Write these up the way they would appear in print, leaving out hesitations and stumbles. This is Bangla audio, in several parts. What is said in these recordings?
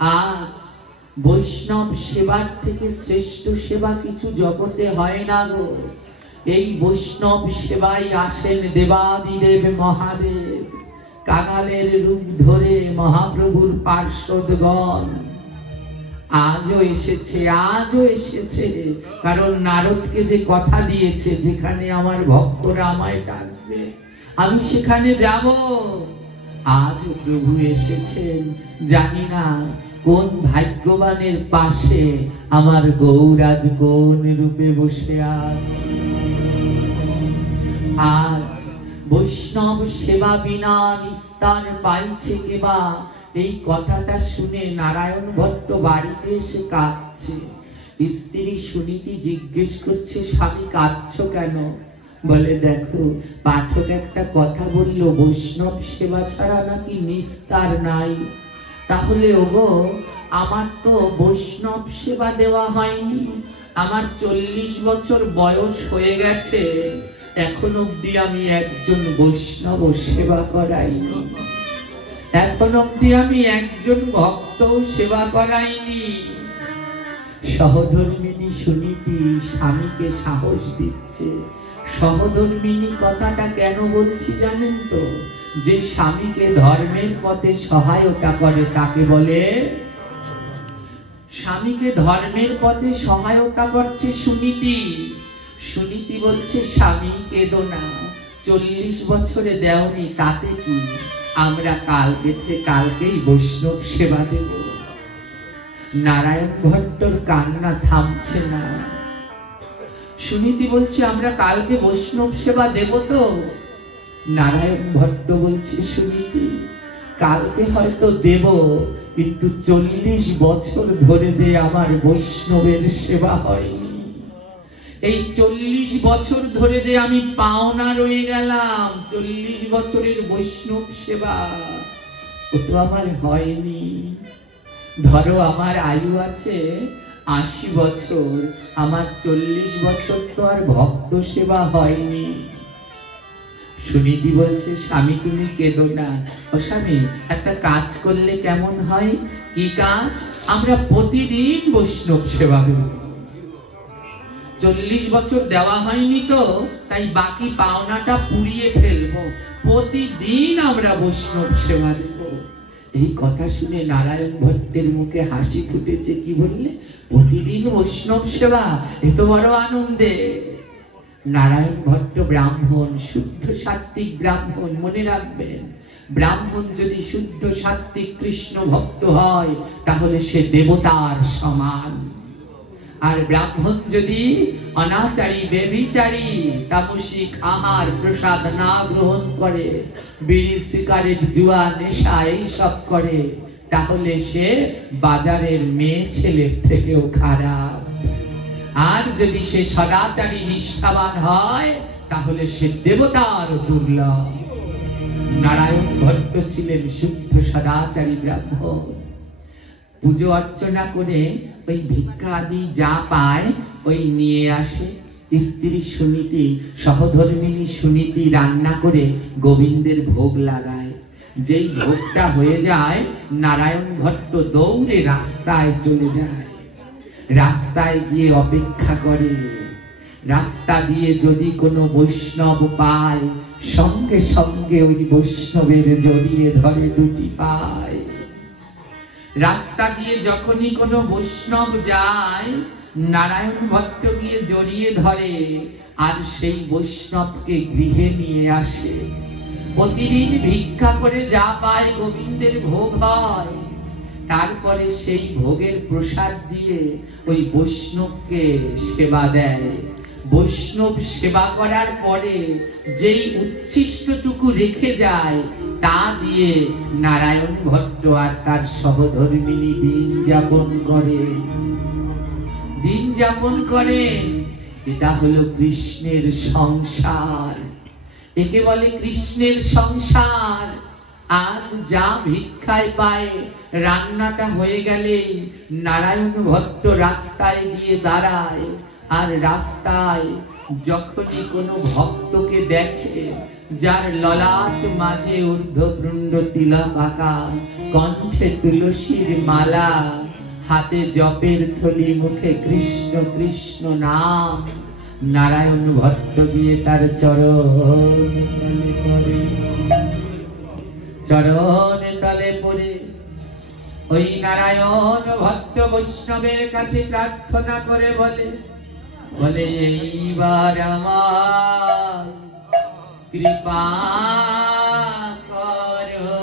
আজ বৈষ্ণব সেবার থেকে শ্রেষ্ঠ সেবা কিছু জগতে হয় না গো। এই বৈষ্ণব সেবায় আসেন দেবাদিদেব মহাদেব, কাঙালের রূপ ধরে মহাপ্রভুর পার্শ্বদগণ। আজও এসেছে, কারণ নারদকে যে কথা দিয়েছে, যেখানে আমার ভক্তরা আমায় ডাকবে আমি সেখানে যাব। আজ প্রভু এসেছেন, জানি না কোন ভাগ্যবানের পাশে আমার গৌরাজ কোন রূপে বসে আছে। আজ বৈষ্ণব সেবা বিনা নিস্তার পাইছে কেবা, এই কথাটা শুনে নারায়ণ ভট্ট বাড়িতে এসে কাঁদছে। স্ত্রী সুনীতি জিজ্ঞেস করছে, স্বামী কাঁদছো কেন? বলে, দেখো পাঠক একটা কথা বলল, বৈষ্ণব সেবা ছাড়া নাকি নিস্তার নাই। তাহলে ওগো, আমার তো বৈষ্ণব সেবা দেওয়া হয়নি, আমার 40 বছর বয়স হয়ে গেছে, এখন অব্দি আমি একজন বৈষ্ণব সেবা করাইনি, এখন অব্দি আমি একজন ভক্ত সেবা করাইনি। সহধর্মিনী সুনীতি স্বামীকে সাহস দিচ্ছে। সহধর্মিনী কথাটা কেন বলছি জানেন তো? যে স্বামীকে ধর্মের পথে সহায়তা করে তাকে বলে, স্বামীকে ধর্মের পথে সহায়তা করছে সুনীতি। সুনীতি বলছে, স্বামী কেঁদো না, 40 বছরে দেওনি তাতে কি, আমরা কালকেই বৈষ্ণব সেবা দেব। নারায়ণ ভট্টর কান্না থামছে না। সুনীতি বলছে, আমরা কালকে বৈষ্ণব সেবা দেব তো? নারায়ণ ভট্ট বলছে, সুনীতি কালকে হয়তো দেব, কিন্তু 40 বছর ধরে যে আমার বৈষ্ণবের সেবা হয়নি, এই 40 বছর ধরে যে আমি পাওনা রয়ে গেলাম, 40 বছরের বৈষ্ণব সেবা ও তো আমার হয়নি। ধরো আমার আয়ু আছে 80 বছর, আমার 40 বছর তো আর ভক্ত সেবা হয়নি। সুনীতি বলছে, স্বামী তুমি কেঁদো না। ও স্বামী, একটা কাজ করলে কেমন হয়? কি কাজ? আমরা প্রতিদিন বৈষ্ণব সেবা দেব। 40 বছর দেওয়া হয়নি তো, তাই বাকি পাওনাটা পুড়িয়ে ফেলবো, প্রতিদিন আমরা বৈষ্ণব সেবা দেব। এই কথা শুনে নারায়ণ ভট্টের মুখে হাসি ফুটেছে। কি বললে? প্রতিদিন বৈষ্ণব সেবা, এত বড় আনন্দে। নারায়ণ ভট্ট ব্রাহ্মণ, শুদ্ধ সাত্ত্বিক ব্রাহ্মণ, মনে রাখবেন, ব্রাহ্মণ যদি শুদ্ধ সাত্ত্বিক কৃষ্ণ ভক্ত হয় তাহলে সে দেবতার সমান। আর ব্রাহ্মণ যদি অনাচারী, বেবিচারী, তামসিক আহার প্রসাদ না গ্রহণ করে, বিড়ি সিগারেট জুয়া নেশা এইসব করে, তাহলে সে বাজারের মেয়ে ছেলের থেকেও খারাপ। আর যদি সে সদাচারী নিষ্ঠাবান হয় তাহলে সে দেবতার দুর্লভ। নারায়ণ ভট্ট ছিলেন শুদ্ধ সদাচারী ব্রাহ্মণ। পুজো অর্চনা করে ওই ভিক্ষা আদি যা পায় ওই নিয়ে আসে। স্ত্রী সুনীতি, সহধর্মিনী সুনীতি রান্না করে গোবিন্দের ভোগ লাগায়। যেই ভোগটা হয়ে যায়, নারায়ণ ভট্ট দৌড়ে রাস্তায় চলে যায়। রাস্তায় গিয়ে অপেক্ষা করে। রাস্তা দিয়ে যদি কোনো বৈষ্ণব পায়, সঙ্গে সঙ্গে ওই বৈষ্ণবের জড়িয়ে ধরে দুটি পায়। রাস্তা দিয়ে যখনই কোনো বৈষ্ণব যায়, নারায়ণ ভট্ট গিয়ে জড়িয়ে ধরে আর সেই বৈষ্ণবকে গৃহে নিয়ে আসে। প্রতিদিন ভিক্ষা করে যা পায় গোবিন্দের ভোগ হয়, তারপরে সেই ভোগের প্রসাদ দিয়ে ওই বৈষ্ণবকে সেবা দেয়। বৈষ্ণব সেবা করার পরে যেই উচ্ছিষ্টটুকু রেখে যায় তা দিয়ে নারায়ণ ভট্ট আর তার সহধর্মিনী দিন যাপন করে। এটা হলো কৃষ্ণের সংসার, একে বলে কৃষ্ণের সংসার। আজ যা ভিক্ষায় পায়, রান্নাটা হয়ে গেলে নারায়ণ ভট্ট রাস্তায় গিয়ে দাঁড়ায়, আর রাস্তায় যখনই কোনো ভক্তকে দেখে যার ললাট মাঝে ঊর্ধ্বপুণ্ড তিলক আঁকা, কণ্ঠে তুলসীর মালা, হাতে জপের থলি, মুখে কৃষ্ণ কৃষ্ণ নাম। নারায়ণ ভট্ট গিয়ে তার চরণে তলে পড়ে ওই নারায়ণ ভট্ট বৈষ্ণবের কাছে প্রার্থনা করে বলে, এইবার আমার কৃপা করো,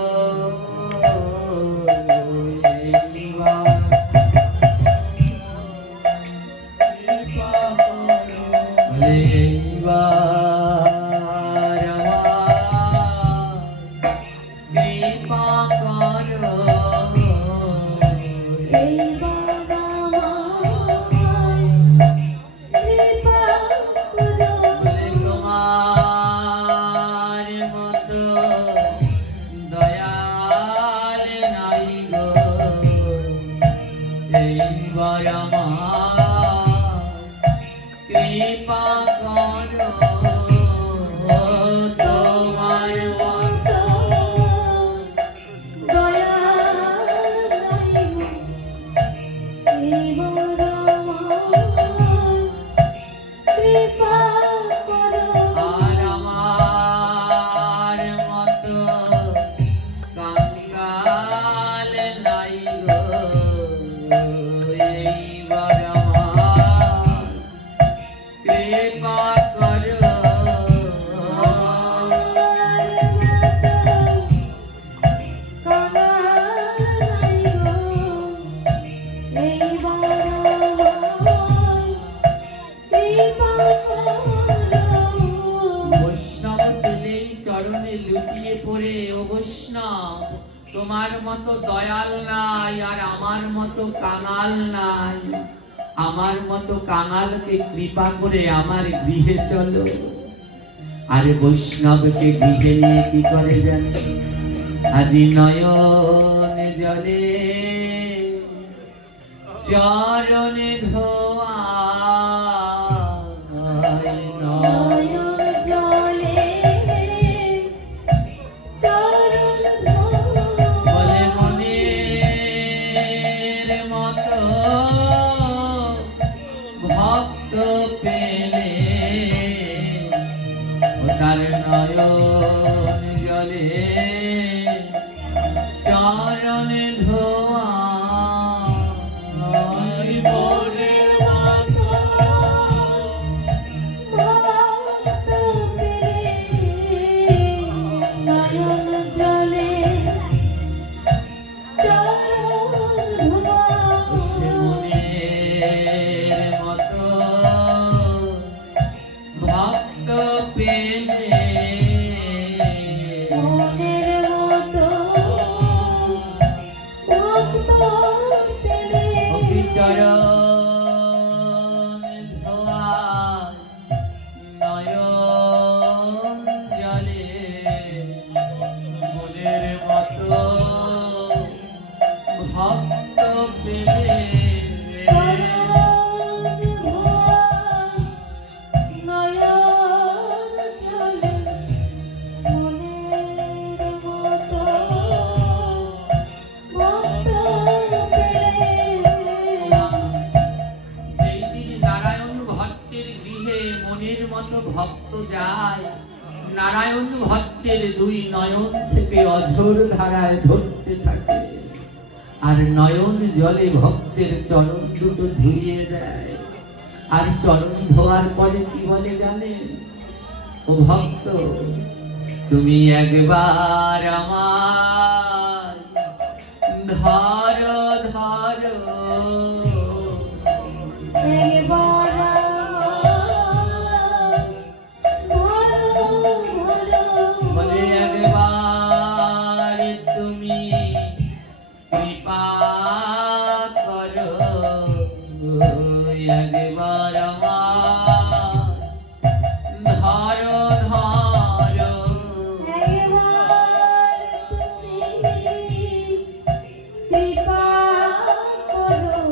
তোমার মতো দয়াল নাই আর আমার মতো কাঙাল নাই। আমার মতো কাঙালকে কৃপা করে আমার গৃহে চলো। আর বৈষ্ণবকে গৃহে নিয়ে কি করে জানো? আজি নয়ন জলে চরণে ধোয়া, নারায়ণ ভট্টের দুই নয়ন থেকে অঝোর ধারায় ধরতে থাকে, আর নয়ন জলে ভক্তের চরণ দুটো ধুইয়ে দেয়। আর চরণ ধোয়ার পরে কি বলে জানে? ও ভক্ত, তুমি একবার আমার ধরো ধরো, বলে একবার তুমি কৃপা করো, একবার আমার ধরো ধরো, কৃপা করো,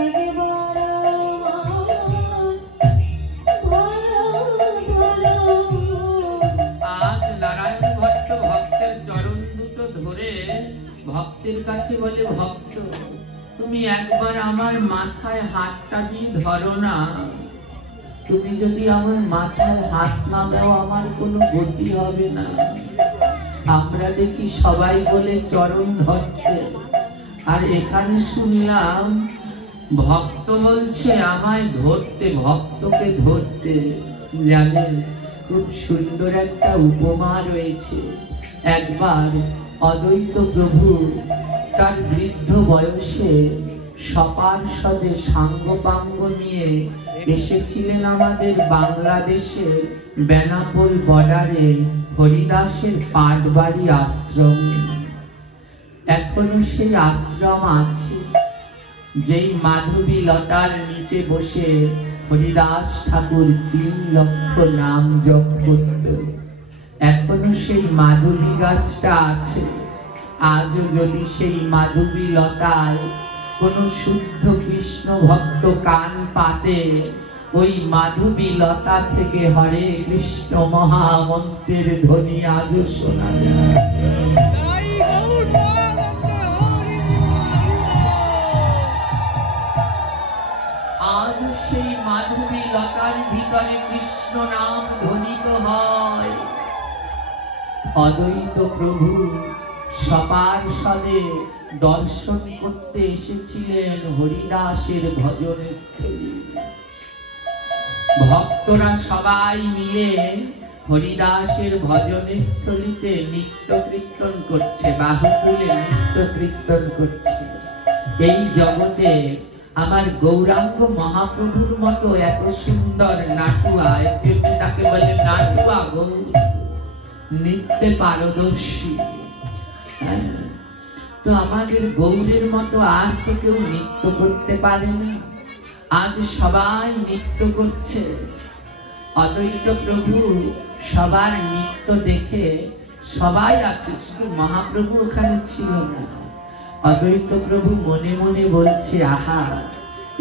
একবার বলে ভক্ত তুমি একবার আমার মাথায় হাতটা দিয়ে ধরো না। তুমি যদি আমার মাথায় হাত না দাও আমার কোনো গতি হবে না। আমরা দেখি সবাই বলে চরণ ধরতে, আর এখানে শুনলাম ভক্ত বলছে আমায় ধরতে, ভক্তকে ধরতে। জানেন খুব সুন্দর একটা উপমা রয়েছে। একবার অদ্বৈত প্রভু তার বৃদ্ধ বয়সে সপার্ষদে সাঙ্গপাঙ্গ নিয়ে এসেছিলেন আমাদের বাংলাদেশে বেনাপোল বর্ডারে হরিদাসের পাটবাড়ি আশ্রমে। এখনো সেই আশ্রম আছে, যেই মাধবী লতার নিচে বসে হরিদাস ঠাকুর 3 লক্ষ নাম জপ করত। এখনো সেই মাধবী গাছটা আছে। আজও যদি সেই মাধবী লতায় কোন শুদ্ধ কৃষ্ণ ভক্ত কান পাতে, ওই মাধবী লতা থেকে হরে কৃষ্ণ মহামন্ত্রের ধ্বনি আজও শোনা যায়। আজ সেই মাধবী লতার ভিতরে কৃষ্ণ নাম ধ্বনিত হয়। অদ্বৈত প্রভু সপার্ষদে দর্শন করতে এসেছিলেন হরিদাসের ভজন স্থলী। ভক্তরা সবাই মিলে হরিদাসের ভজন স্থলীতে নিত্য কীর্তন করছে, বাহু তুলে নিত্য কীর্তন করছে। এই জগতে আমার গৌরাঙ্গ মহাপ্রভুর মতো এত সুন্দর নাটুয়া, তাকে বলে নাটুয়া গৌর, নিত্যে পারদর্শী। তো আমাদের গৌরের মতো আর তো কেউ নৃত্য করতে পারে না। আজ সবাই নৃত্য করছে। অদ্বৈত প্রভু সবার নৃত্য দেখে সবাই আছে, শুধু মহাপ্রভু ওখানে ছিল না। অদ্বৈত প্রভু মনে মনে বলছে আহা,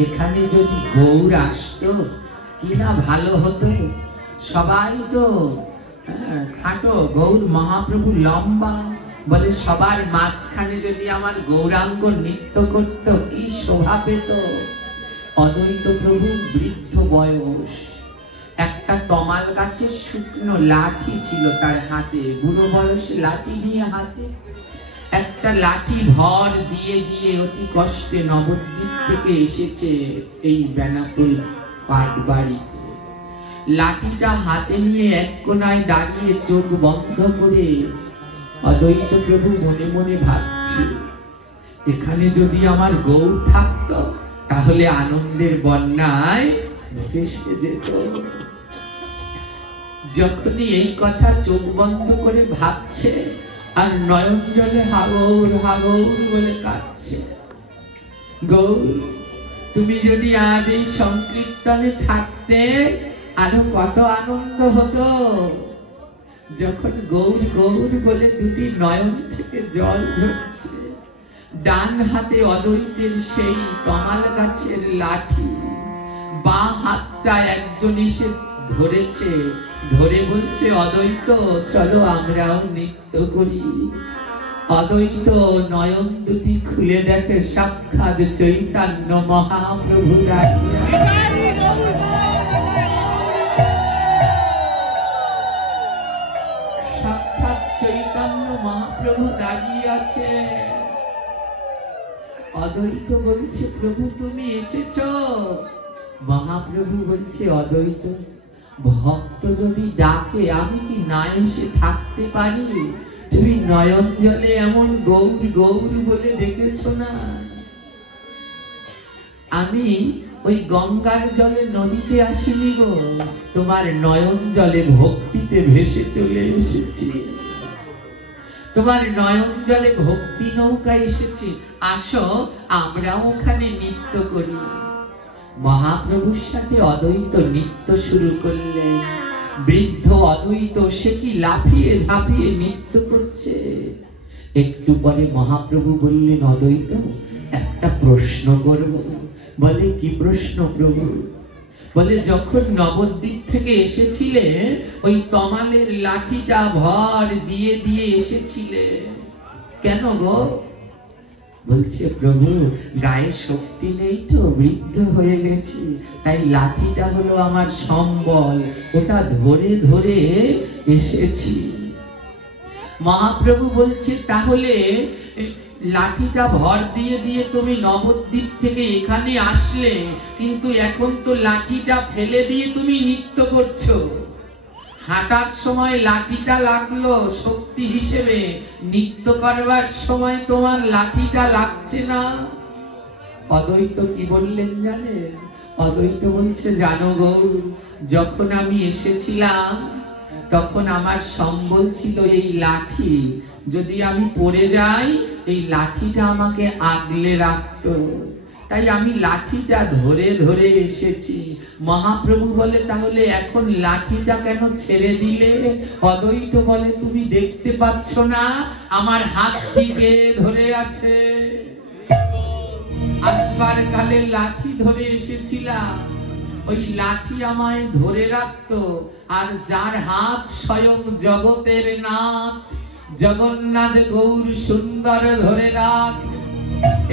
এখানে যদি গৌর আসতো কি না ভালো হতো। সবাই তো খাটো, গৌর মহাপ্রভু লম্বা, বলে সবার মাঝখানে যদি আমার গৌরাঙ্গ নৃত্য করত কি শোভা পেত। অদ্বৈত প্রভু বৃদ্ধ বয়স, একটা তমাল গাছের শুকনো লাঠি ছিল তার হাতে, বুড়ো বয়সে লাঠি নিয়ে হাতে, একটা লাঠি ভর দিয়ে দিয়ে অতি কষ্টে নবদ্বীপ থেকে এসেছে এই বেনাপোল পাটবাড়িতে। লাঠিটা হাতে নিয়ে এক কোনায় দাঁড়িয়ে চোখ বন্ধ করে অদ্বৈত প্রভু মনে মনে ভাবছে, এখানে যদি আমার গৌর থাকতো তাহলে আনন্দের বন্যায় ভেসে যেত। যখনই এই কথা চোখ বন্ধ করে ভাবছে আর নয়ন জলে হাগৌর হাগৌর বলে কাঁদছে। গৌর, তুমি যদি আজ এই সংকীর্তনে থাকতে আরো কত আনন্দ হতো। যখন গৌর গৌর বলে দুটি নয়ন থেকে জল ঝরছে, ডান হাতে অদ্বৈতের সেই তমাল গাছের লাঠি, বাঁ হাতটা একজন এসে ধরেছে, ধরে বলছে অদ্বৈত চলো আমরাও নৃত্য করি। অদ্বৈত নয়ন দুটি খুলে দেখে সাক্ষাৎ চৈতন্য মহাপ্রভু দাঁড়িয়ে। সাক্ষাৎ চৈতন্য মহাপ্রভু দাঁড়িয়ে আছে। অদ্বৈত বলছে প্রভু তুমি এসেছো। মহাপ্রভু বলছে অদ্বৈত, ভক্ত যদি ডাকে আমি কি না এসে থাকতে পারি? তুমি নয়ন জলে এমন গৌর গৌর বলে ডেকেছো না। আমি ওই গঙ্গার জলে নদীতে আসিনি গো, তোমার নয়ন জলে ভক্তিতে ভেসে চলে এসেছি। তোমার নয়ন জলে ভক্তি নৌকায় এসেছি, আসো আমরাও ওখানে নৃত্য করি। মহাপ্রভুর সাথে অদ্বৈত নৃত্য শুরু করলেন। বৃদ্ধ অদ্বৈত সে কি লাফিয়ে ঝাঁপিয়ে নৃত্য করছে। একটু পরে মহাপ্রভু বললেন অদ্বৈত একটা প্রশ্ন করব। বলে কি প্রশ্ন প্রভু? বলে যখন নবদ্বীপ থেকে এসেছিলে ওই তমালের লাঠিটা ভর দিয়ে দিয়ে এসেছিলে কেন গো? বলছে প্রভু গায়ে শক্তি নেই তো, বৃদ্ধ হয়ে গেছি, তাই লাঠিটা হলো আমার সম্বল, ওটা ধরে ধরে এসেছি। মহাপ্রভু বলছে তাহলে লাঠিটা ভর দিয়ে দিয়ে তুমি নবদ্বীপ থেকে এখানে আসলে, কিন্তু এখন তো লাঠিটা ফেলে দিয়ে তুমি নৃত্য করছো। হাঁটার সময় লাঠিটা লাগলো শক্তি হিসেবে, নৃত্য করবার সময় তোমার লাঠিটা লাগছে না। অদ্বৈত কি বললেন জানেন? অদ্বৈত বলছে জানো গৌর, যখন আমি এসেছিলাম তখন আমার সম্বল ছিল এই লাঠি, যদি আমি পড়ে যাই এই লাঠিটা আমাকে আগলে রাখতো, তাই আমি লাঠিটা ধরে ধরে এসেছি। মহাপ্রভু বলে তাহলে এখন লাঠিটা কেন ছেড়ে দিলে? অদ্বৈত বলে তুমি দেখতে পাচ্ছ না আমার হাতটিকে ধরে আছে? আসবার কালে লাঠি ধরে এসেছিলাম, ওই লাঠি আমায় ধরে রাখতো। আর যার হাত স্বয়ং জগতের নাথ জগন্নাথ গৌর সুন্দর ধরে রাখ,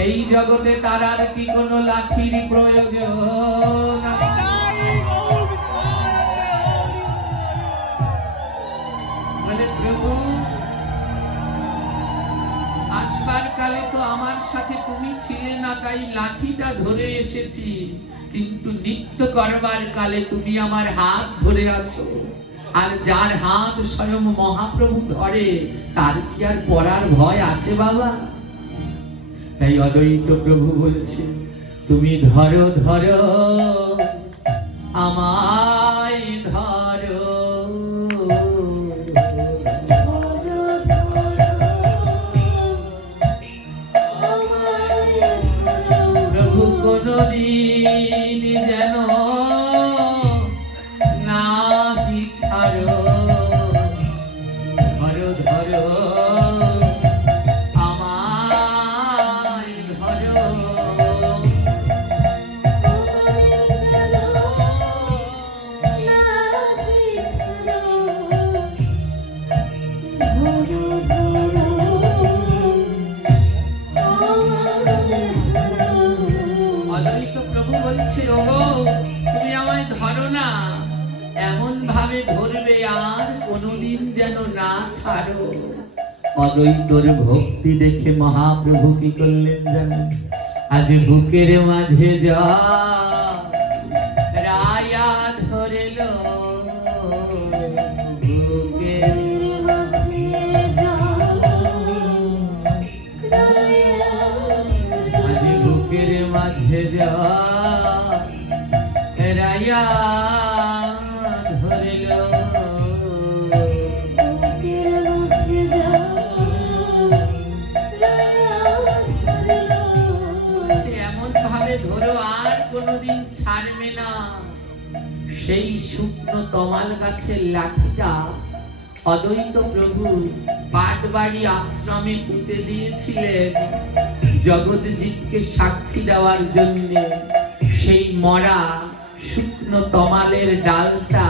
এই জগতে তার আর কি কোনো লাঠির প্রয়োজন আছে? বলে প্রভু আসবার কালে তো আমার সাথে তুমি ছিলে না, তাই লাঠিটা ধরে এসেছি, কিন্তু নৃত্য করবার কালে তুমি আমার হাত ধরে আছো। আর যার হাত স্বয়ং মহাপ্রভু ধরে তার কি আর পড়ার ভয় আছে বাবা? তাই অদ্বৈত প্রভু বলছে তুমি ধরো ধরো আমায় ধরো, প্রভু কোনদিন যেন না বিছাড়ো, ধরো ধরো তুমি আমায় ধরো না, এমন ভাবে ধরবে আর কোনদিন যেন না ছাড়ো। অদ্বৈতর ভক্তি দেখে মহাপ্রভু কি করলেন জানেন? আজ বুকের মাঝে যা রায়া ধরেল, বুকের আজ বুকের মাঝে যা রায়া ধরিল, এমন ভাবে ধরো আর কোনদিন ছাড়বে না। সেই শুকনো তমাল গাছের লাঠিটা অদ্বৈত প্রভু পাটবাড়ি আশ্রমে পুঁতে দিয়েছিলেন জগৎজিৎকে সাক্ষী দেওয়ার জন্য। সেই মরা শুকনো তমালের ডালটা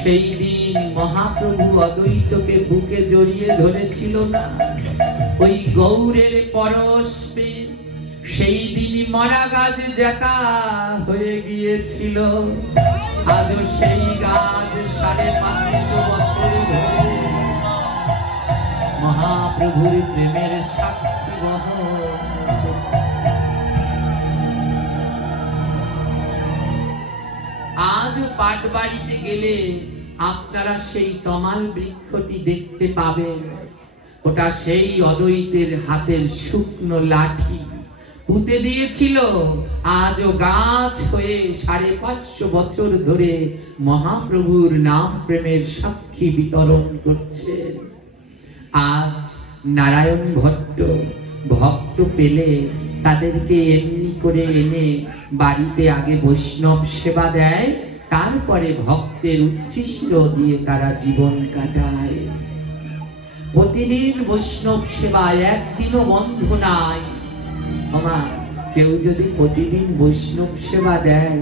সেই দিন মহাপ্রভু অদ্বৈতকে বুকে জড়িয়ে ধরেছিল না, ওই গৌরের পরশে সেই দিন মরা গাছ দেখা হয়ে গিয়েছিল। আজও সেই গাছ 550 বছর ধরে মহাপ্রভুর প্রেমের সাক্ষী বহন। আজ পাটবাড়িতে গেলে আপনারা সেই তমাল বৃক্ষটি দেখতে পাবেন, ওটা সেই অদ্বৈতের হাতের শুকনো লাঠি পুঁতে দিয়েছিল। আজও গাছ হয়ে 550 বছর ধরে মহাপ্রভুর নাম প্রেমের সাক্ষী বিতরণ করছে। আজ নারায়ণ ভট্ট ভক্ত পেলে তাদেরকে এমনি করে এনে বাড়িতে আগে বৈষ্ণব সেবা দেয়, তারপরে ভক্তের উচ্ছিষ্ট দিয়ে তারা জীবন কাটায়। প্রতিদিন বৈষ্ণব সেবায় একদিনও বন্ধ নাই। আমার কেউ যদি প্রতিদিন বৈষ্ণব সেবা দেয়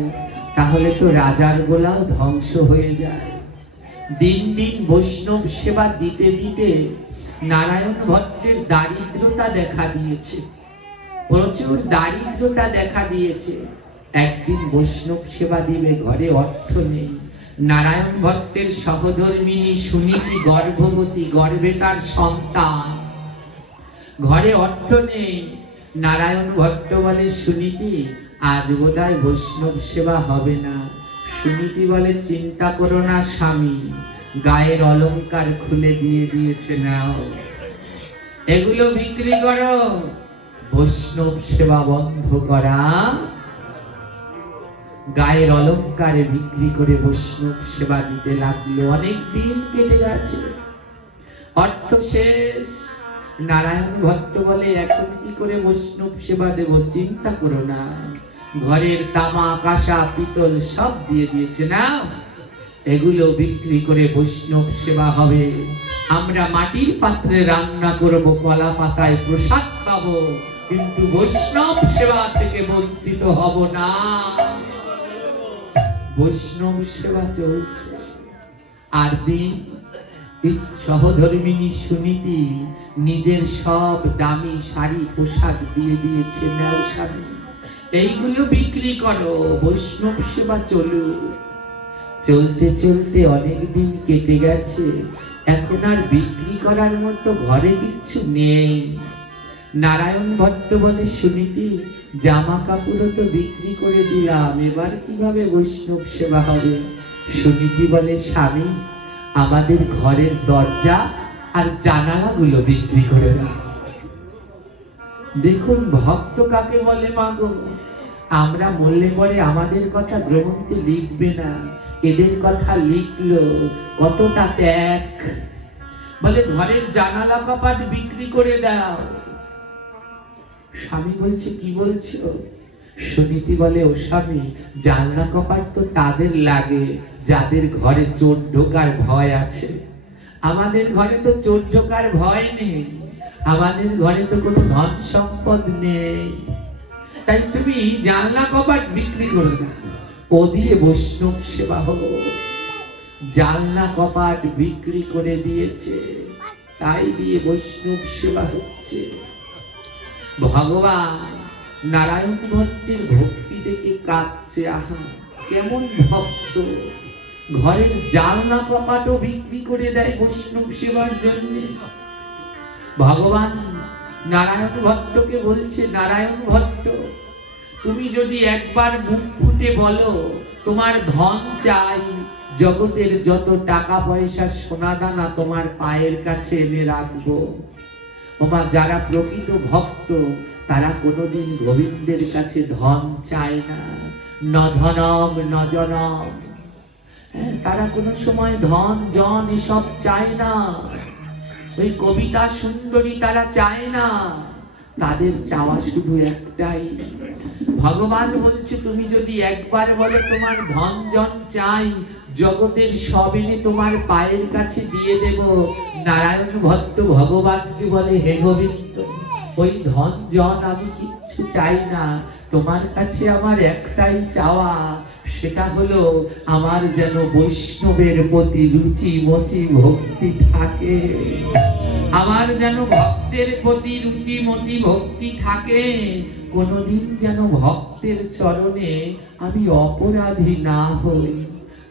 তাহলে তো রাজার গোলাও ধ্বংস হয়ে যায়। দিন দিন বৈষ্ণব সেবা দিতে দিতে নারায়ণ ভট্টের দারিদ্রতা দেখা দিয়েছে, প্রচুর দারিদ্রতা দেখা দিয়েছে। একদিন বৈষ্ণব সেবা দিবে, ঘরে অর্থ নেই। নারায়ণ ভট্টের সহধর্মিনী সুনীতি গর্ভবতী, গর্ভে তার সন্তান, ঘরে অর্থ নেই। নারায়ণ ভট্ট বলে, সুনীতি আজ বোধহয় বৈষ্ণব সেবা হবে না। সুনীতি বলে, চিন্তা করো না স্বামী, গায়ের অলংকার খুলে দিয়ে দিয়েছে, নাও এগুলো বিক্রি করো, বৈষ্ণব সেবা বন্ধ করা। গায়ের অলংকার বিক্রি করে বৈষ্ণব সেবা দিতে লাগলো। অনেক দিন কেটে গেছে, অর্থ শেষ। নারায়ণ ভট্ট বলে, এখন কি করে বৈষ্ণব সেবা দেব? চিন্তা করো না, ঘরের তামা কাঁসা পিতল সব দিয়ে দিয়েছে, না এগুলো বিক্রি করে বৈষ্ণব সেবা হবে। আমরা মাটির পাত্রে রান্না করব, কলা পাতায় প্রসাদ পাবো, কিন্তু বৈষ্ণব সেবা থেকে বঞ্চিত হব না। বৈষ্ণব সেবা চলছে। আর দিন সহধর্মিনী সুনীতি নিজের সব দামি শাড়ি পোশাক দিয়ে দিয়েছে, নাও স্বামী এইগুলো বিক্রি করো, বৈষ্ণব সেবা চলুক। চলতে চলতে অনেক দিন কেটে গেছে, এখন আর বিক্রি করার মতো ঘরে কিচ্ছু নেই। নারায়ণ ভট্ট বলে, সুনীতি জামা কাপড়ও তো বিক্রি করে দিলাম, এবার কিভাবে বৈষ্ণব সেবা হবে? সুনীতি বলে, স্বামী আমাদের ঘরের দরজা আর জানালাগুলো বিক্রি করে দাও। দেখুন ভক্ত কাকে বলে মাগো। আমরা মরলে পরে আমাদের কথা গ্রন্থে লিখবে না, এদের কথা লিখলো, কতটা ত্যাগ। বলে ঘরের জানালা কপাট বিক্রি করে দাও। স্বামী বলছে, কি বলছো? সুনীতি বলে, ও স্বামী জানলা কপাট তো তাদের লাগে যাদের ঘরে চোর ঢোকার ভয় আছে। আমাদের ঘরে তো চোর ঢোকার ভয় নেই, আমাদের ঘরে তো কোনো ধন সম্পদ নেই, তাই তুমি জানলা কপাট বিক্রি করে দাও, ও দিয়ে বৈষ্ণব সেবা হলো। জানলা কপাট বিক্রি করে দিয়েছে, তাই দিয়ে বৈষ্ণব সেবা হচ্ছে। ভগবান নারায়ণ ভট্টের ভক্তি দেখে কাঁদছে, আহা কেমন ভক্ত, ঘরের জানলা কপাটও বিক্রি করে দেয় বৈষ্ণব সেবার জন্য। ভগবান নারায়ণ ভট্টকে বলছে, নারায়ণ ভট্ট তুমি যদি একবার মুখ ফুটে বলো তোমার ধন চাই, জগতের যত টাকা পয়সা সোনা দানা তোমার পায়ের কাছে এনে রাখবো। ওমা যারা প্রকৃত ভক্ত তারা কোনোদিন গোবিন্দের কাছে ধন চায় না, ন ধনম ন জনম, তারা কোনো সময় ধন জন এসব চায় না, ওই কবিতা সুন্দরী তারা চায় না, তাদের চাওয়া শুধু একটাই। ভগবান বলছে, তুমি যদি একবার বলো তোমার ধন জন চাই, জগতের সব এনে তোমার পায়ের কাছে দিয়ে দেব। নারায়ণ ভট্ট ভগবানকে বলে, হে গোবিন্দ ওই ধন জন আমি কিচ্ছু চাই না, তোমার কাছে আমার একটাই চাওয়া, সেটা হলো আমার যেন বৈষ্ণবের প্রতি রুচি মচি ভক্তি থাকে, আমার যেন ভক্তের প্রতি রুচি মতি ভক্তি থাকে, কোনদিন যেন ভক্তের চরণে আমি অপরাধী না হই,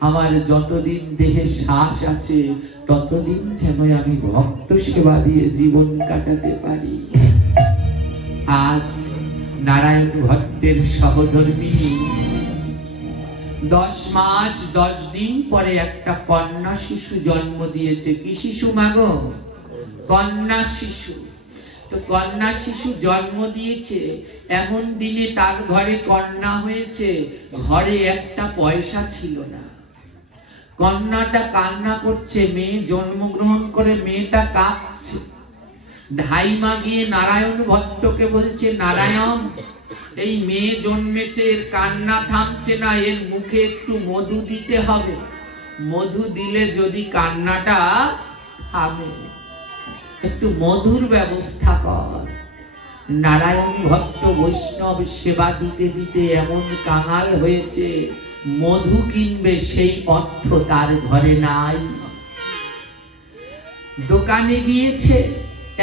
আমার যতদিন দেহে শ্বাস আছে ততদিন যেন আমি ভক্ত সেবা দিয়ে জীবন কাটাতে পারি। আজ নারায়ণ ভট্টের সহধর্মী 10 মাস 10 দিন পরে একটা কন্যা শিশু জন্ম দিয়েছে। কি শিশু মাগো? কন্যা শিশু। তো কন্যা শিশু জন্ম দিয়েছে, এমন দিনে তার ঘরে কন্যা হয়েছে, ঘরে একটা পয়সা ছিল না। কন্যাটা কান্না করছে, মেয়ে জন্মগ্রহণ করে মেয়েটা কাঁদছে। ধাইমা গিয়ে নারায়ণ ভট্টকে বলছে, নারায়ণ এই মেয়ে জন্মেছে, এর কান্না থামছে না, এর মুখে একটু মধু দিতে হবে, মধু দিলে যদি কান্নাটা থামে, একটু মধুর ব্যবস্থা কর। নারায়ণ ভট্ট বৈষ্ণব সেবা দিতে দিতে এমন কাঙাল হয়েছে, মধু কিনবে সেই অর্থ তার ঘরে নাই। দোকানে গিয়েছে,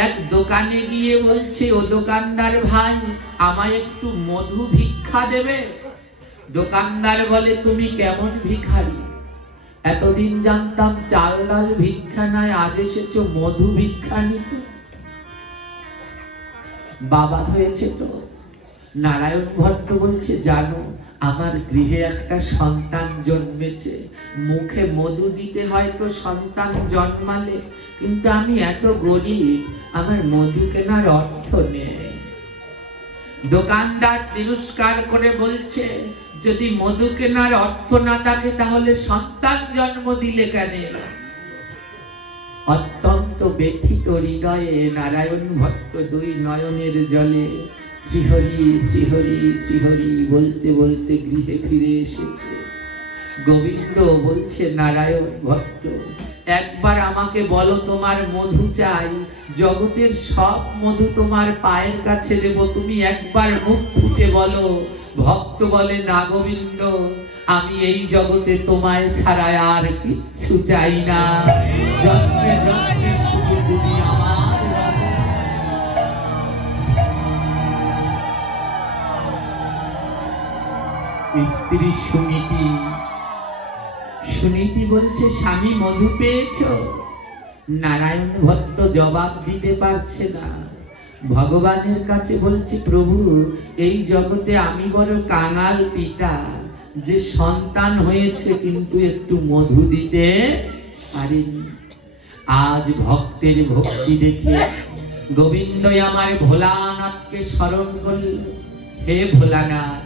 এক দোকানে গিয়ে বলছে, ও দোকানদার ভাই, আমায় একটু মধু ভিক্ষা দেবে? দোকানদার বলে, তুমি কেমন ভিখারি? এতদিন জানতাম চাল ডাল ভিক্ষা নয়, আজ এসেছো মধু ভিক্ষা নিতে। বাবা হয়েছে তো। নারায়ণ ভট্ট বলছে, জানো আমার গৃহে একটা সন্তান জন্মেছে, মুখে মধু দিতে হয় তো সন্তান জন্মালে, কিন্তু আমি এত গরিব, আমার মধু কেনার অর্থ নেই। দোকানদার তিরস্কার করে বলছে, যদি মধু কেনার অর্থ না থাকে তাহলে সন্তান জন্ম দিলে কেন? অত্যন্ত ব্যথিত হৃদয়ে নারায়ণ ভট্ট দুই নয়নের জলে শ্রীহরি শ্রীহরি শ্রীহরি বলতে বলতে গৃহে ফিরে এসেছে। গোবিন্দ বলছে, নারায়ণ ভট্ট, একবার আমাকে বলো তোমার মধু চাই, জগতের সব মধু তোমার পায়ের কাছে দেব, তুমি একবার মুখ ফুটে বলো। ভক্ত বলে, না গোবিন্দ, আমি এই জগতে তোমায় ছাড়া আর কিচ্ছু চাই না, জন্মে জন্মে শুধু তুমি আমার। স্ত্রী সুনীতি, সুনীতি বলছে, স্বামী মধু পেয়েছ? নারায়ণ ভট্ট জবাব দিতে পারছে না। ভগবানের কাছে বলছে, প্রভু, এই জগতে আমি বড় কাঙাল পিতা, যে সন্তান হয়েছে কিন্তু একটু মধু দিতে পারিনি। আজ ভক্তের ভক্তি দেখে গোবিন্দ আমার ভোলানাথকে স্মরণ করল। হে ভোলানাথ,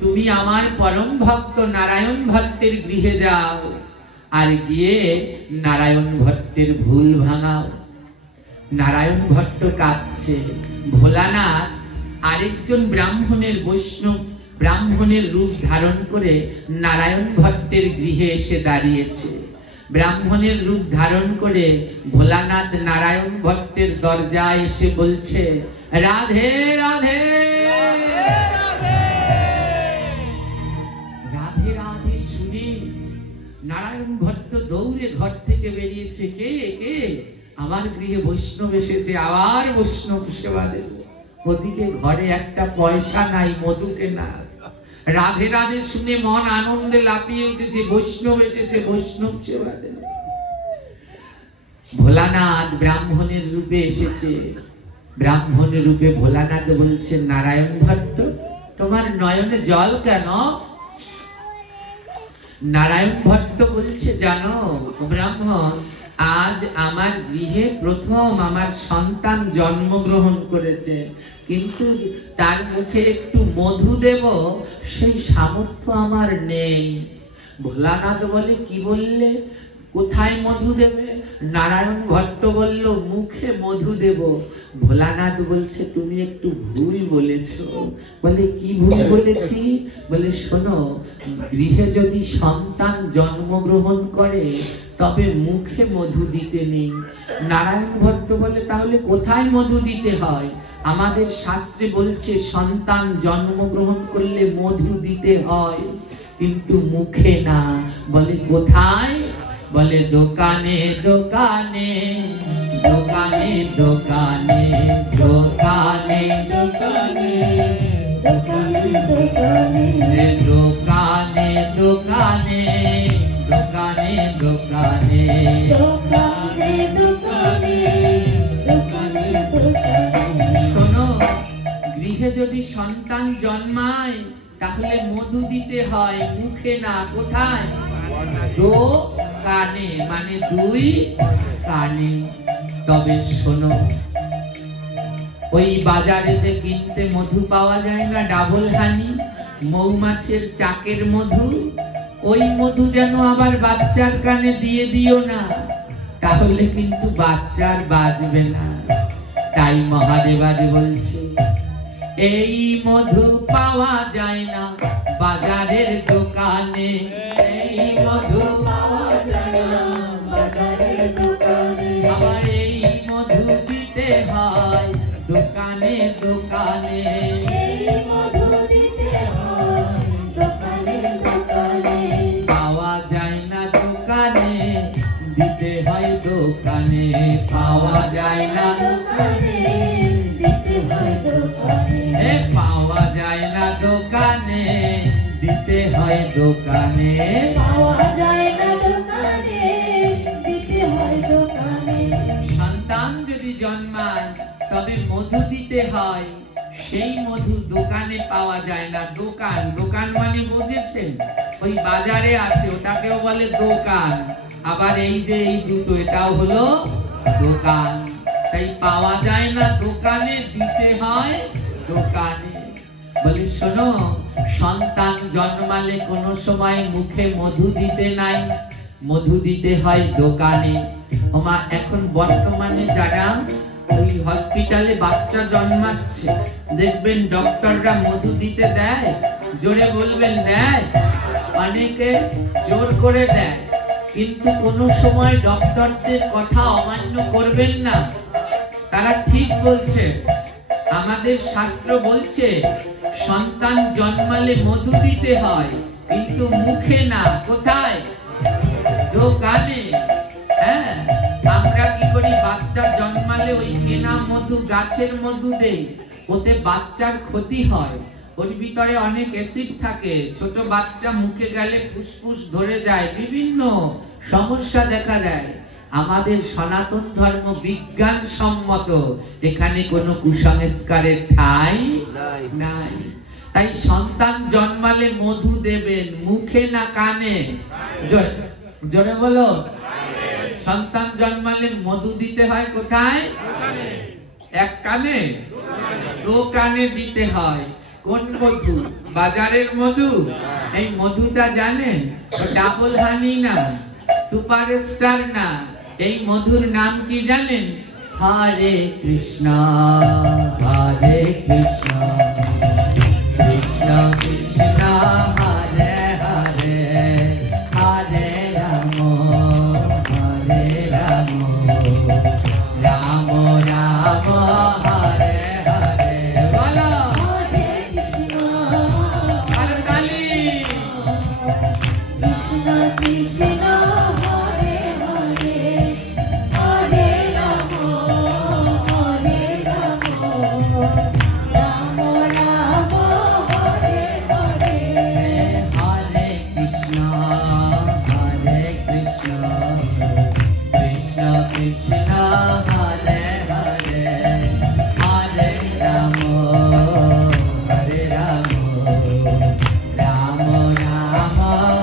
তুমি আমার পরম ভক্ত নারায়ণ ভট্টের গৃহে যাও, আর গিয়ে নারায়ণ ভট্টের ভুল ভাঙাও। নারায়ণ ভট্ট কাঁদছে। ভোলানাথ আরেকজন ব্রাহ্মণের বৈষ্ণব ব্রাহ্মণের রূপ ধারণ করে নারায়ণ ভট্টের গৃহে এসে দাঁড়িয়েছে। ব্রাহ্মণের রূপ ধারণ করে ভোলানাথ নারায়ণ ভট্টের দরজায় এসে বলছে, রাধে রাধে রাধে রাধে। শুনে নারায়ণ ভট্ট দৌড়ে ঘর থেকে বেরিয়েছে। কে কে? আমার গৃহে বৈষ্ণব এসেছে, আবার বৈষ্ণব সেবা দেব। ওদিকে ঘরে একটা পয়সা নাই মধু কেনা। রাধে রাধে শুনে মন আনন্দে লাফিয়ে উঠেছে, বৈষ্ণব এসেছে, বৈষ্ণব সেবা দেব। ভোলানাথ ব্রাহ্মণের রূপে এসেছে। ব্রাহ্মণের রূপে ভোলানাথ বলছে, নারায়ণ ভট্ট, তোমার নয়নে জল কেন? নারায়ণ ভট্ট বলছে, জানো ব্রাহ্মণ, আজ আমার গৃহে প্রথম আমার সন্তান জন্মগ্রহণ করেছে, কিন্তু তার মুখে একটু মধু দেব সেই সামর্থ্য আমার নেই। ভোলানাথ বলে, কি বললে? কোথায় মধু দেবে? নারায়ণ ভট্ট বলল, মুখে মধু দেব। ভোলানাথ বলছে, তুমি একটু ভুল বলেছো। বলে, কি ভুল বলেছি? বলে, শোনো, গৃহে যদি সন্তান জন্মগ্রহণ করে তবে মুখে মধু দিতে নেই। নারায়ণ ভট্ট বলে, তাহলে কোথায় মধু দিতে হয়? আমাদের শাস্ত্রে বলছে সন্তান জন্মগ্রহণ করলে মধু দিতে হয়, কিন্তু মুখে না। বলে, কোথায়? বলে, দোকানে দোকানে দোকানে দোকানে দোকানে দোকানে দোকানে দোকানে দোকানে দোকানে দোকানে দোকানে। শোনো, গৃহে যদি সন্তান জন্মায় তাহলে মধু দিতে হয়, মুখে না। কোথায়? দোকানে, মানে দুই কানে। তবে শোনো, ওই বাজারে যে কিনতে মধু পাওয়া যায় না, ডাবল হানি, মৌমাছির চাকের মধু, ওই মধু যেন আবার বাচ্চার কানে দিয়ে দিও না, তাহলে কিন্তু বাচ্চার বাজবে না। তাই মহাদেবাদি বলছে, এই মধু পাওয়া যায় না বাজারের দোকানে, এই মধু পাওয়া যায় না বাজারের দোকানে, আবার এই মধু দিতে হয় দোকানে দোকানে, এই মধু দিতে হয় দোকানে দোকানে, পাওয়া যায় না দোকানে, দিতে হয় দোকানে। পাওয়া যায় না দোকানে, দিতে হয় দোকানে। এ পাওয়া যায় না দোকানে, দিতে হয় দোকানে। পাওয়া যায় না দোকানে, দিতে হয় দোকানে। সন্তান যদি জন্মায় তবে মধু দিতে হয়, সেই মধু দোকানে পাওয়া যায় না। দোকান, দোকান মানে বুঝেছেন, ওই বাজারে আছে, ওটাকেও বলে দোকান। আবার এই যে এই দুটো, এটাও হলো দোকান। তাই পাওয়া যায় না দোকানে, দিতে হয় দোকানে। বলি শোনো, সন্তান জন্মালে কোনো সময় মুখে মধু দিতে নাই, মধু দিতে হয় দোকানে। ওমা এখন বর্তমানে যারা ওই হসপিটালে বাচ্চা জন্মাচ্ছে, দেখবেন ডক্টররা মধু দিতে দেয়, জোরে বলবেন দেয়, অনেকে জোর করে দেয়। কিন্তু কোনো সময় ডক্টরদের কথা অমান্য করবেন না, তারা ঠিক বলছে। আমাদের শাস্ত্র বলছে সন্তান জন্মালে মধু দিতে হয়, কিন্তু মুখে না। কোথায়? দোকানে। হ্যাঁ, আমরা কি করি, বাচ্চা জন্মালে ওই কেনা মধু, গাছের মধু দেই, ওতে বাচ্চার ক্ষতি হয়। ওর ভিতরে অনেক অ্যাসিড থাকে, ছোট বাচ্চা মুখে গেলে ফুসফুস ধরে যায়, বিভিন্ন সমস্যা দেখা দেয়। আমাদের সনাতন ধর্ম বিজ্ঞান সম্মত, এখানে কোনো কুসংস্কারের ঠাঁই নাই। তাই সন্তান জন্মালে মধু দেবেন, মুখে না কানে। জোরে বলো। সন্তান জন্মালে মধু দিতে হয় কোথায়? এক কানে, দু কানে দিতে হয়। কোন মধু? বাজারের মধু। এই মধুটা জানেন, ডাবল হানি না, সুপারস্টার না। এই মধুর নাম কি জানেন? হরে কৃষ্ণ, হরে কৃষ্ণ, কৃষ্ণ কৃষ্ণ হরে হরে, হরে রাম, হরে রাম, রাম রাম হরে হরে। বলো হরে কৃষ্ণ, হরে কালী, কৃষ্ণ কৃষ্ণ হরে হরে, হরে রাম, হরে রাম, রাম রাম হরে হরে। হরে কৃষ্ণ, হরে কৃষ্ণ, কৃষ্ণ কৃষ্ণ হরে হরে, হরে রাম, হরে রাম, রাম রাম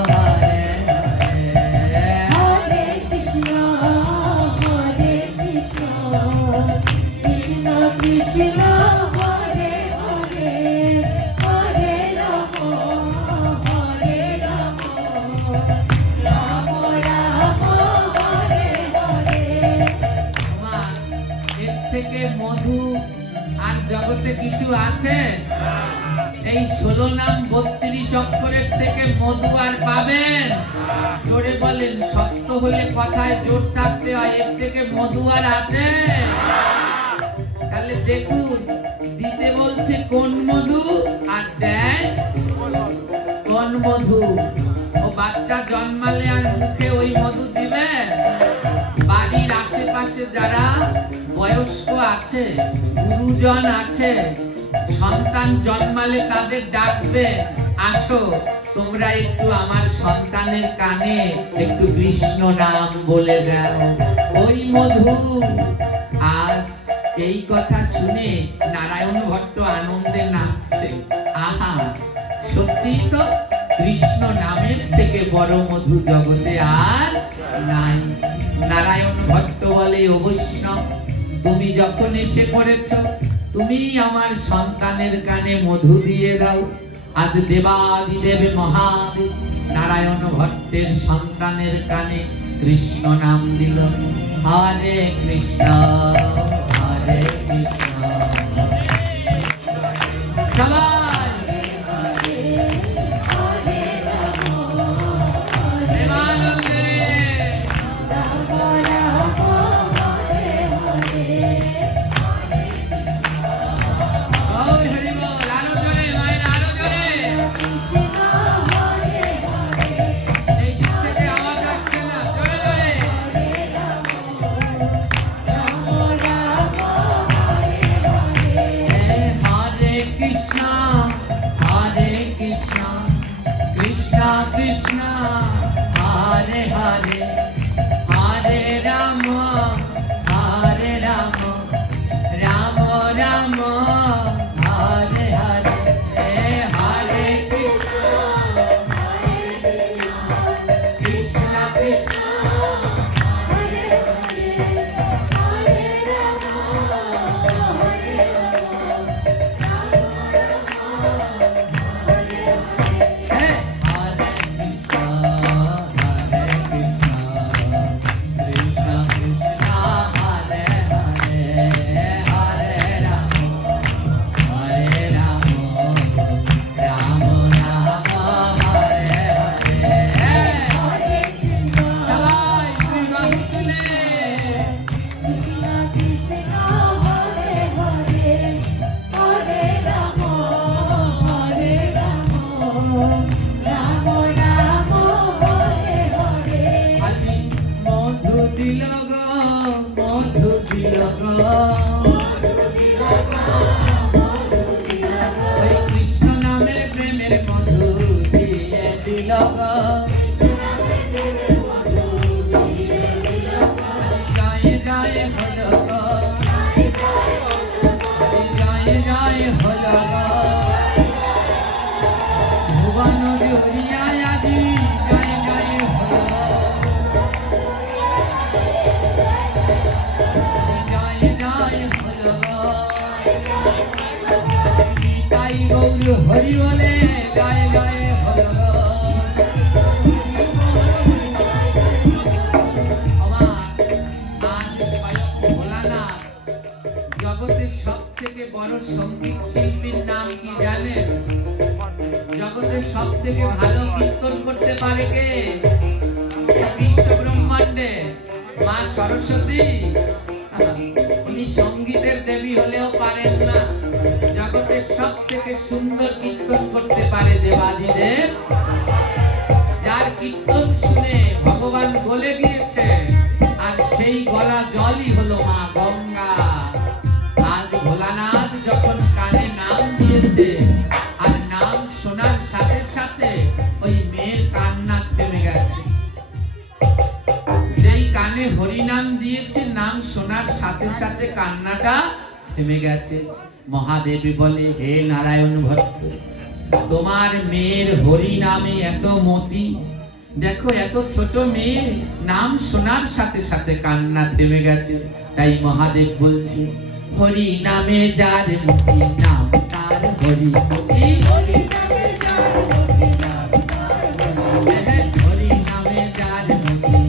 হরে হরে। হরে কৃষ্ণ, হরে কৃষ্ণ, কৃষ্ণ কৃষ্ণ হরে হরে, হরে রাম, হরে রাম, রাম রাম হরে হরে। এর থেকে মধু আর জগতে কিছু আছে? এই 16 নাম 32 অক্ষরের থেকে মধু আর পাবেন? জোরে বলেন। সত্য হলে কথায় জোর থাকতে হয়, এর থেকে মধু আর আছে? তাহলে দেখুন, দিতে বলছে কোন মধু, আর দেয় কোন মধু। ও বাচ্চা জন্মালে আর মুখে ওই মধু দিবে? বাড়ির আশেপাশে যারা বয়স্ক আছে, গুরুজন আছে, সন্তান জন্মালে তাদের ডাকবে, আসো তোমরা একটু আমার সন্তানের কানে একটু কৃষ্ণ নাম বলে দাও, ওই মধু। আজ এই কথা শুনে নারায়ণ ভট্ট আনন্দে নাচছে। আহা, সত্যি তো, কৃষ্ণ নামের থেকে বড় মধু জগতে আর নাই। নারায়ণ ভট্ট বলে, ও বৈষ্ণব, তুমি যখন এসে পড়েছ, তুমি আমার সন্তানের কানে মধু দিয়ে দাও। আজ দেবাদিদেব মহাদেব নারায়ণ ভট্টের সন্তানের কানে কৃষ্ণ নাম দিল। হরে কৃষ্ণ, হরে কৃষ্ণ। সবাই প্রেমানন্দে কৃষ্ণ হরে কৃষ্ণ কৃষ্ণ কৃষ্ণ হরে হরে হরে রাম রাম রাম হরে হরে হরে কৃষ্ণ কৃষ্ণ কৃষ্ণ কৃষ্ণ নামের প্রেমের মধু দিয়ে দিল জয় জয় হল জয় জয় হল ভুবন হরিয়া আজি জয় জয় হল জয় জয় হল তাই গৌর হরি বলে জয় জয় হল জগতের সব থেকে বড় সঙ্গীত শিল্পীর নাম কি জানেন? জগতের সব থেকে ভালো কীর্তন করতে পারে কে? বিশ্ব ব্রহ্মাণ্ডে মা সরস্বতী। উনি সঙ্গীতের দেবী হলেও পারেন না, জগতের সব থেকে সুন্দর কীর্তন করতে পারে দেবাদিদেব। যার কীর্তন শুনে ভগবান বলে দিয়েছে, আর সেই গলা জলই হলো মা গঙ্গা। আজ ভোলানাথ যখন কানে নাম দিয়েছে, আর নাম শোনার সাথে সাথে ওই মেয়ের কান্না থেমে গেছে। যেই কানে হরিনাম দিয়েছে, নাম শোনার সাথে সাথে কান্নাটা থেমে গেছে। মহাদেবী বলে, হে নারায়ণ ভট্ট, তোমার মেয়ের হরি নামে এত মতি, দেখো এত ছোট মেয়ে, নাম শোনার সাথে সাথে কান্না থেমে গেছে। তাই মহাদেব বলছে, হরি নামে যার মতি, নাম তার হরি মতি। হরি নামে যার মতি,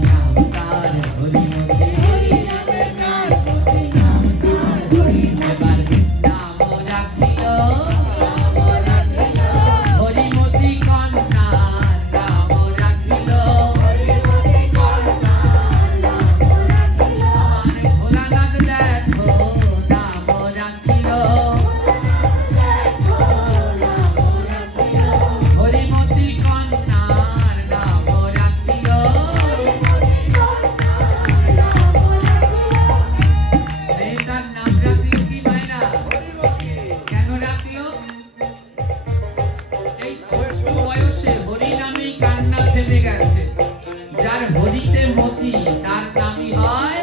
নাম তার হরি মতি। এবার নাম রাখিল হরিমতি কন্যা, নাম রাখিল আমার ভোলানাথ, দেখো নাম রাখিল হরিমতি কন্যার নাম রাখিল। মেয়েটার নাম রাখিল কি মায়না? কেন রাখিল? এই ছোট্ট বয়সে হরি নামেই কান্না থেমে গেছে। যার হরিতে মতি, তার নামই হয়